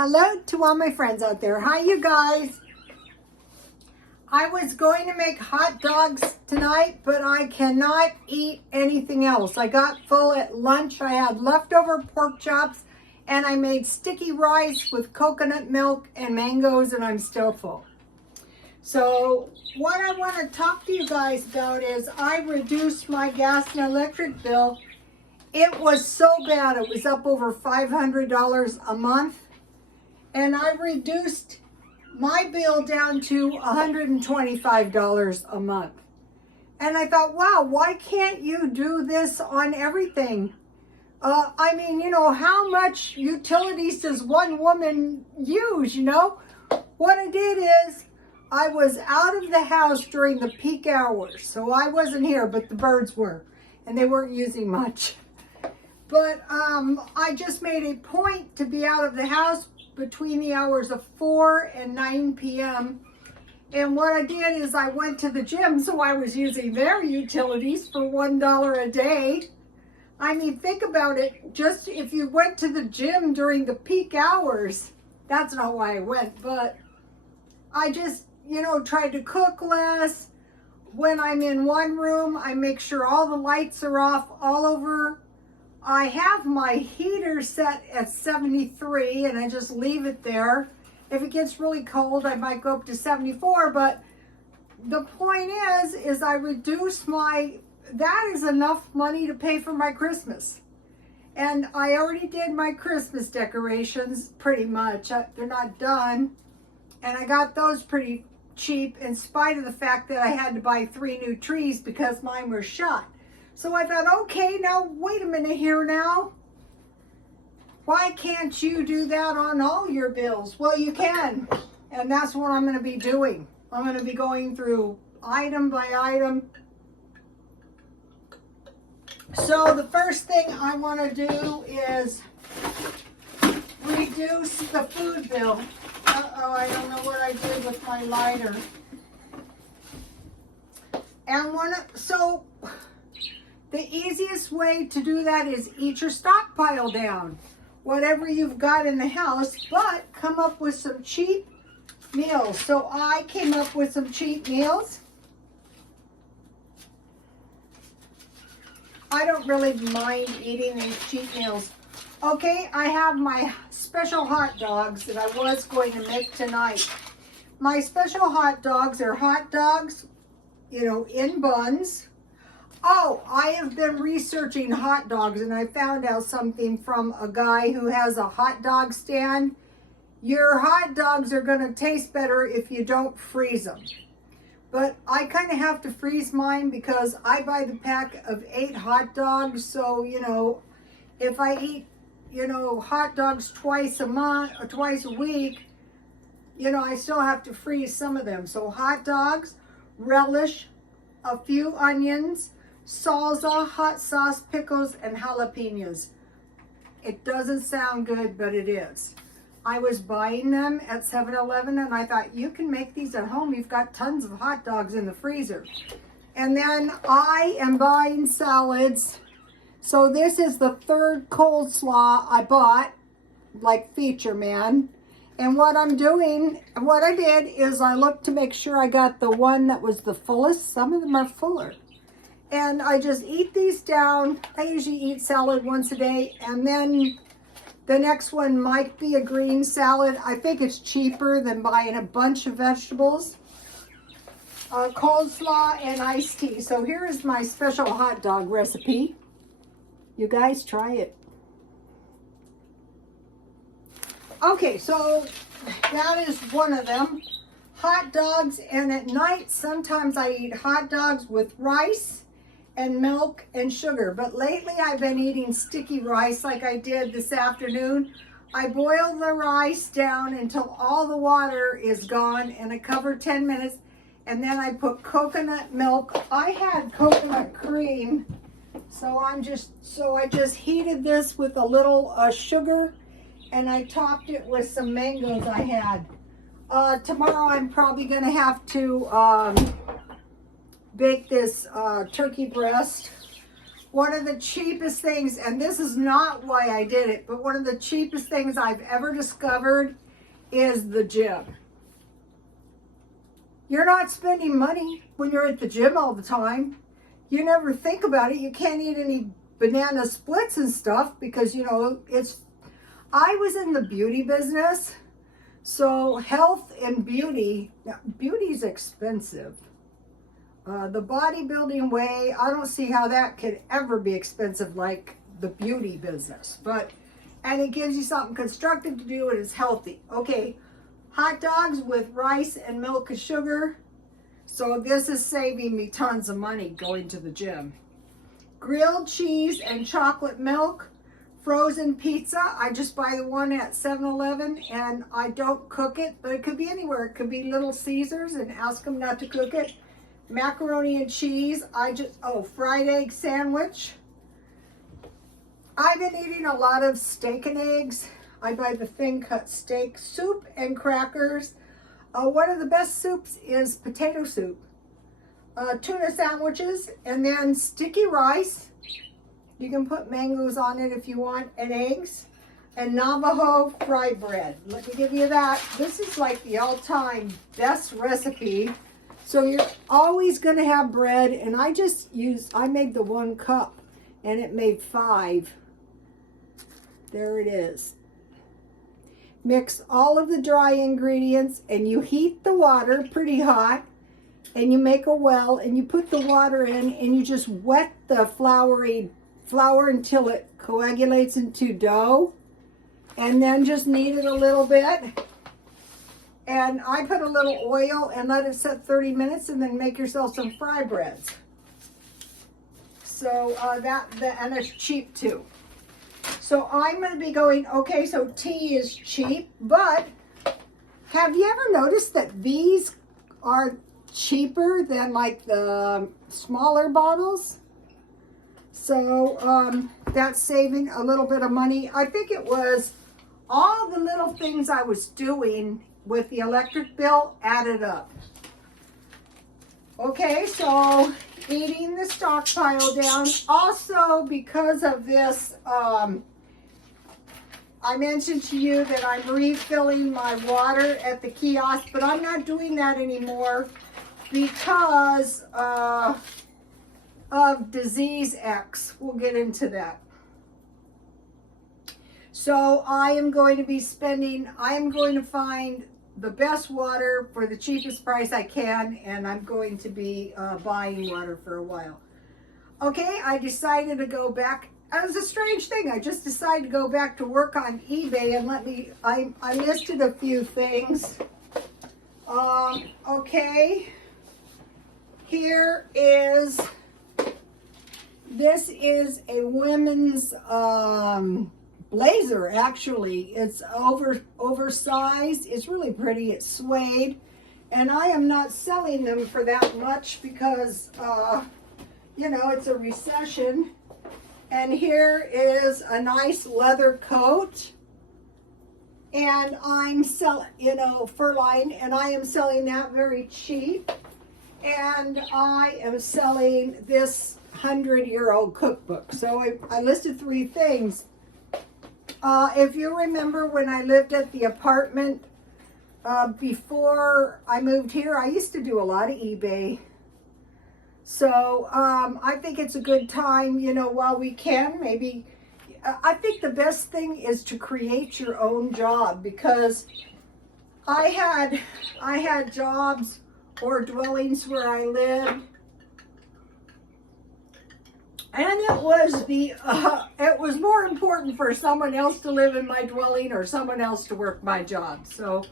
hello to all my friends out there. Hi, you guys. I was going to make hot dogs tonight, but I cannot eat anything else. I got full at lunch. I had leftover pork chops, and I made sticky rice with coconut milk and mangoes, and I'm still full. So what I want to talk to you guys about is I reduced my gas and electric bill. It was so bad. It was up over $500 a month. And I reduced my bill down to $125 a month. And I thought, wow, why can't you do this on everything? I mean, you know, how much utilities does one woman use, you know? What I did is I was out of the house during the peak hours. So I wasn't here, but the birds were. And they weren't using much. But I just made a point to be out of the house between the hours of 4 and 9 p.m. And what I did is I went to the gym, so I was using their utilities for $1 a day. I mean, think about it. Just if you went to the gym during the peak hours, that's not why I went, but I just, you know, tried to cook less. When I'm in one room, I make sure all the lights are off all over. I have my heater set at 73 and I just leave it there. If it gets really cold, I might go up to 74, but the point is I reduce that is enough money to pay for my Christmas. And I already did my Christmas decorations pretty much. They're not done. And I got those pretty cheap in spite of the fact that I had to buy 3 new trees because mine were shot. So I thought, okay, now wait a minute here now. Why can't you do that on all your bills? Well, you can. And that's what I'm going to be doing. I'm going to be going through item by item. So the first thing I want to do is reduce the food bill. Uh-oh, I don't know what I did with my lighter. And the easiest way to do that is eat your stockpile down, whatever you've got in the house, but come up with some cheap meals. So I came up with some cheap meals. I don't really mind eating these cheap meals. Okay, I have my special hot dogs that I was going to make tonight. My special hot dogs are hot dogs, you know, in buns. Oh, I have been researching hot dogs and I found out something from a guy who has a hot dog stand. Your hot dogs are going to taste better if you don't freeze them. But I kind of have to freeze mine because I buy the pack of 8 hot dogs. So, you know, if I eat, you know, hot dogs twice a month or twice a week, you know, I still have to freeze some of them. So hot dogs, relish, a few onions, salsa, hot sauce, pickles, and jalapenos. It doesn't sound good, but it is. I was buying them at 7-Eleven and I thought, you can make these at home. You've got tons of hot dogs in the freezer. And then I am buying salads. So this is the 3rd coleslaw I bought, like Feature Man. And what I did is I looked to make sure I got the one that was the fullest. Some of them are fuller. And I just eat these down. I usually eat salad once a day. And then the next one might be a green salad. I think it's cheaper than buying a bunch of vegetables. Coleslaw and iced tea. So here is my special hot dog recipe. You guys try it. Okay, so that is one of them. Hot dogs. And at night, sometimes I eat hot dogs with rice and milk and sugar. But lately I've been eating sticky rice like I did this afternoon. I boil the rice down until all the water is gone and I cover 10 minutes and then I put coconut milk. I had coconut cream, so I just heated this with a little sugar and I topped it with some mangoes I had. Tomorrow I'm probably going to have to bake this turkey breast. one of the cheapest things, and this is not why I did it, but one of the cheapest things I've ever discovered is the gym. You're not spending money when you're at the gym all the time. You never think about it. You can't eat any banana splits and stuff because, you know, I was in the beauty business. So health and beauty, now, beauty's expensive. The bodybuilding way, I don't see how that could ever be expensive like the beauty business. And it gives you something constructive to do and it's healthy. Okay, hot dogs with rice and milk and sugar. So this is saving me tons of money going to the gym. Grilled cheese and chocolate milk. Frozen pizza. I just buy the one at 7-Eleven and I don't cook it, but it could be anywhere. It could be Little Caesars and ask them not to cook it. Macaroni and cheese. Fried egg sandwich. I've been eating a lot of steak and eggs. I buy the thin cut steak. Soup and crackers. One of the best soups is potato soup. Tuna sandwiches and then sticky rice. You can put mangoes on it if you want, and eggs, and Navajo fry bread. Let me give you that. This is like the all-time best recipe. So you're always going to have bread, and I made the 1 cup, and it made 5. There it is. Mix all of the dry ingredients, and you heat the water pretty hot, and you make a well, and you put the water in, and you just wet the flour until it coagulates into dough, and then just knead it a little bit. And I put a little oil and let it set 30 minutes and then make yourself some fry breads. So and it's cheap too. So I'm going to be going, okay, so tea is cheap, but have you ever noticed that these are cheaper than like the smaller bottles? So that's saving a little bit of money. I think it was all the little things I was doing with the electric bill added up. Okay, so eating the stockpile down. Also, because of this, I mentioned to you that I'm refilling my water at the kiosk, but I'm not doing that anymore because of disease X. We'll get into that. So I am going to find the best water for the cheapest price I can, and I'm going to be buying water for a while. Okay, I decided to go back. It was a strange thing. I just decided to go back to work on eBay, and I listed a few things. Okay, this is a women's blazer, actually. It's oversized. It's really pretty. It's suede. And I am not selling them for that much because, it's a recession. And here is a nice leather coat. And I'm selling, fur-lined, and I am selling that very cheap. And I am selling this 100-year-old cookbook. So I listed 3 things. If you remember when I lived at the apartment before I moved here, I used to do a lot of eBay. So I think it's a good time, while we can, maybe. I think the best thing is to create your own job, because I had jobs or dwellings where I lived. And it was more important for someone else to live in my dwelling or someone else to work my job. So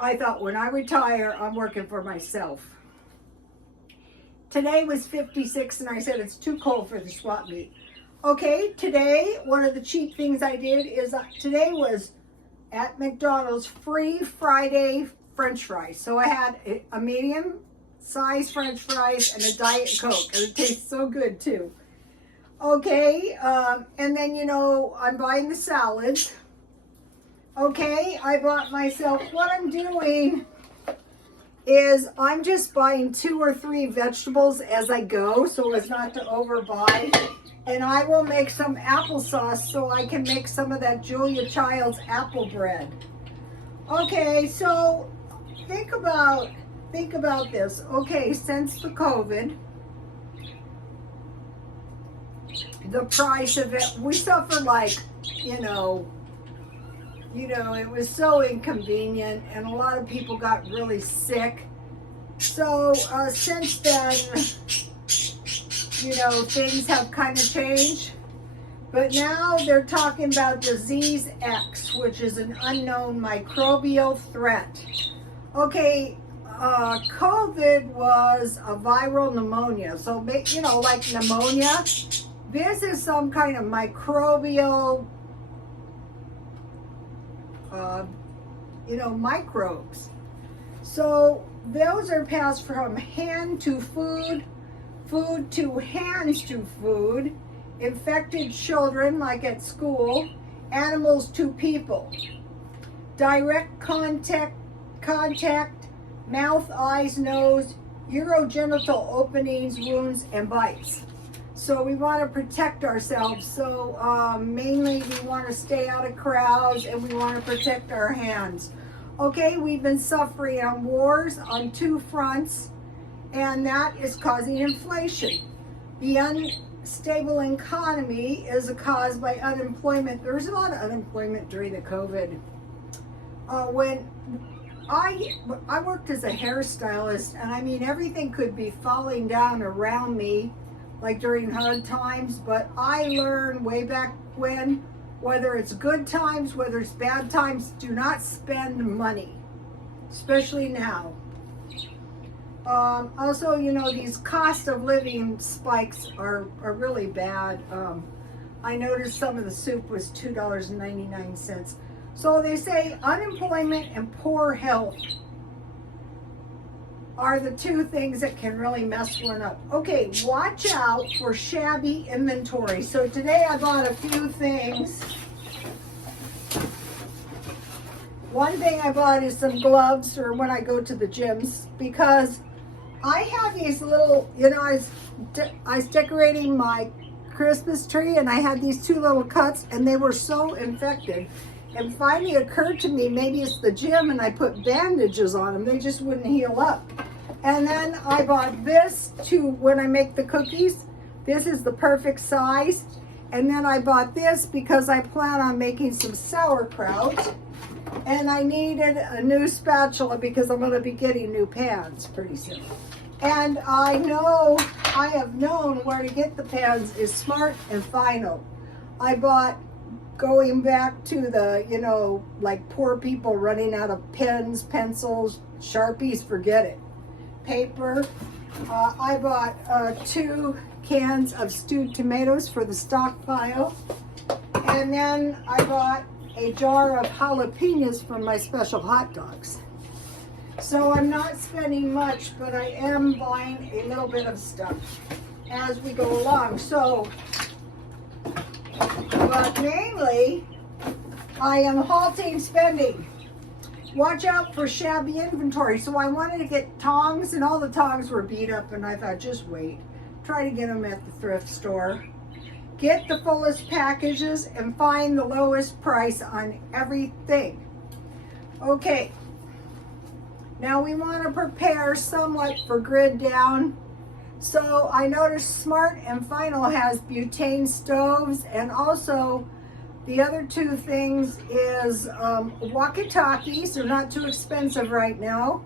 I thought, when I retire, I'm working for myself. Today was 56, and I said it's too cold for the swap meet. Okay, today, one of the cheap things I did is today was at McDonald's free Friday French fries. So I had a medium size French fries and a Diet Coke, and it tastes so good too. Okay, and then, I'm buying the salads. Okay, I bought myself, what I'm doing is I'm just buying 2 or 3 vegetables as I go, so as not to overbuy. And I will make some applesauce so I can make some of that Julia Child's apple bread. Okay, so think about this. Okay, since the COVID, the price of it, we suffered like, it was so inconvenient and a lot of people got really sick. So since then, things have kind of changed. But now they're talking about disease X, which is an unknown microbial threat. Okay, COVID was a viral pneumonia. So, like pneumonia, this is some kind of microbial, microbes. So those are passed from hand to food, food to hands to food, infected children like at school, animals to people, direct contact, mouth, eyes, nose, urogenital openings, wounds, and bites. So we want to protect ourselves. So mainly we want to stay out of crowds and we want to protect our hands. Okay, we've been suffering on wars on two fronts, and that is causing inflation. The unstable economy is caused by unemployment. There was a lot of unemployment during the COVID. When I worked as a hairstylist, and I mean everything could be falling down around me, like during hard times, but I learned way back when, whether it's good times, whether it's bad times, do not spend money, especially now. Also, these cost of living spikes are really bad. I noticed some of the soup was $2.99. So they say unemployment and poor health are the two things that can really mess one up. Okay, watch out for shabby inventory. So today I bought a few things. One thing I bought is some gloves for when I go to the gyms, because I have these little, I was decorating my Christmas tree and I had these two little cuts and they were so infected. And finally it occurred to me, maybe it's the gym, and I put bandages on them. They just wouldn't heal up. And then I bought this to when I make the cookies. This is the perfect size. And then I bought this because I plan on making some sauerkraut. And I needed a new spatula because I'm going to be getting new pans pretty soon. And I have known where to get the pans is Smart and Final. I bought, going back to the, like poor people running out of pens, pencils, Sharpies, forget it. Paper. I bought 2 cans of stewed tomatoes for the stockpile. And then I bought a jar of jalapenos for my special hot dogs. So I'm not spending much, but I am buying a little bit of stuff as we go along. So, but mainly, I am halting spending. Watch out for shabby inventory. So I wanted to get tongs, and all the tongs were beat up, and I thought, just wait. Try to get them at the thrift store. Get the fullest packages and find the lowest price on everything. Okay. Now we want to prepare somewhat for grid down. So I noticed Smart and Final has butane stoves, and also the other 2 things is walkie-talkies. They're not too expensive right now.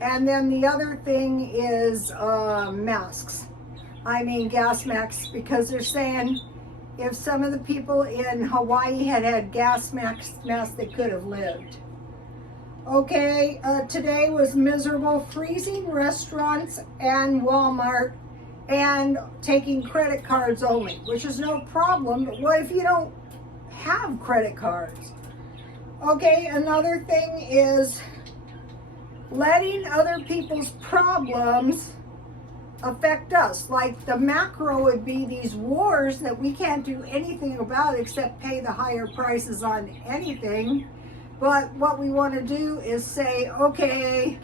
And then the other thing is masks. I mean gas masks, because they're saying if some of the people in Hawaii had gas masks, they could have lived. Okay, today was miserable, freezing restaurants and Walmart and taking credit cards only, which is no problem, but what if you don't have credit cards? Okay, another thing is letting other people's problems affect us. Like the macro would be these wars that we can't do anything about except pay the higher prices on anything. But what we want to do is say, okay,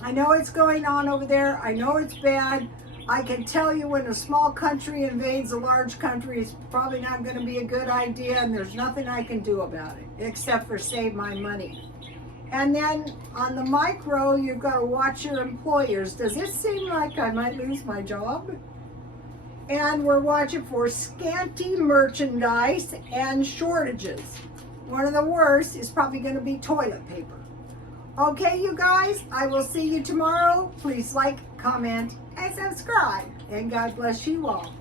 I know it's going on over there. I know it's bad. I can tell you when a small country invades a large country, it's probably not going to be a good idea, and there's nothing I can do about it except for save my money. And then on the micro, you've got to watch your employers. Does it seem like I might lose my job? And we're watching for scanty merchandise and shortages. One of the worst is probably going to be toilet paper. Okay, you guys, I will see you tomorrow. Please like, comment, and subscribe. And God bless you all.